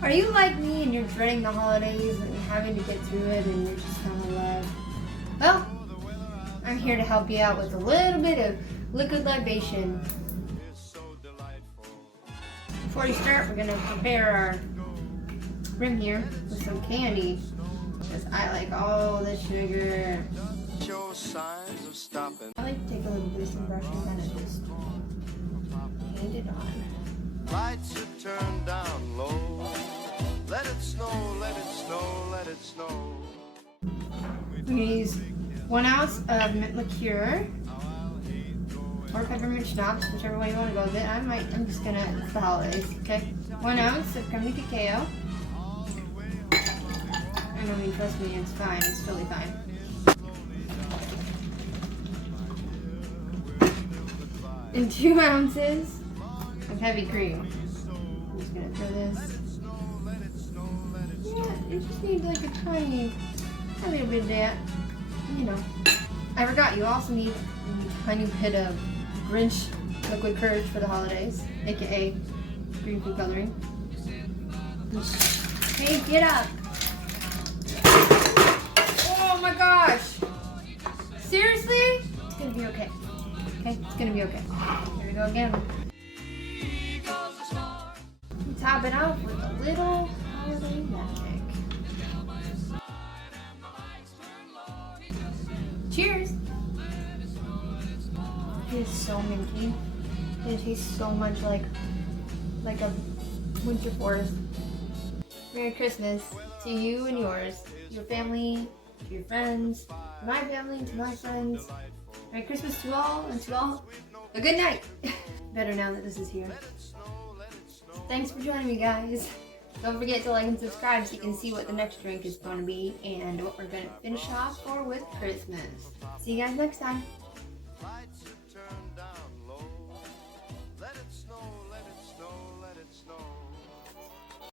Are you like me and you're dreading the holidays and having to get through it and you're just kind of like, well, I'm here to help you out with a little bit of liquid libation. Before we start, we're going to prepare our rim here with some candy, because I like all the sugar. I like to take a little bit of some brush and kind of just paint it on. Lights are turned down low. Let it snow, let it snow, let it snow. We're going to use 1 ounce of mint liqueur or peppermint schnapps, whichever way you want to go with it. I'm just gonna, it's the holidays, okay? 1 ounce of creme de cacao. I mean, trust me, it's fine, it's totally fine. And 2 ounces of heavy cream. I'm just gonna throw this. Yeah, it just needs like a little bit of that. You know. I forgot, you also need a tiny bit of Grinch liquid courage for the holidays, aka green food coloring. Hey, get up! Oh my gosh! Seriously? It's gonna be okay. Okay, it's gonna be okay. Here we go again. Top it off with a little holiday magic. Cheers! It is so minty. It tastes so much like a winter forest. Merry Christmas to you and yours, your family, to your friends, to my family, to my friends. Merry Christmas to all, and to all, a good night. Better now that this is here. Thanks for joining me, guys. Don't forget to like and subscribe so you can see what the next drink is going to be and what we're going to finish off for with Christmas. See you guys next time.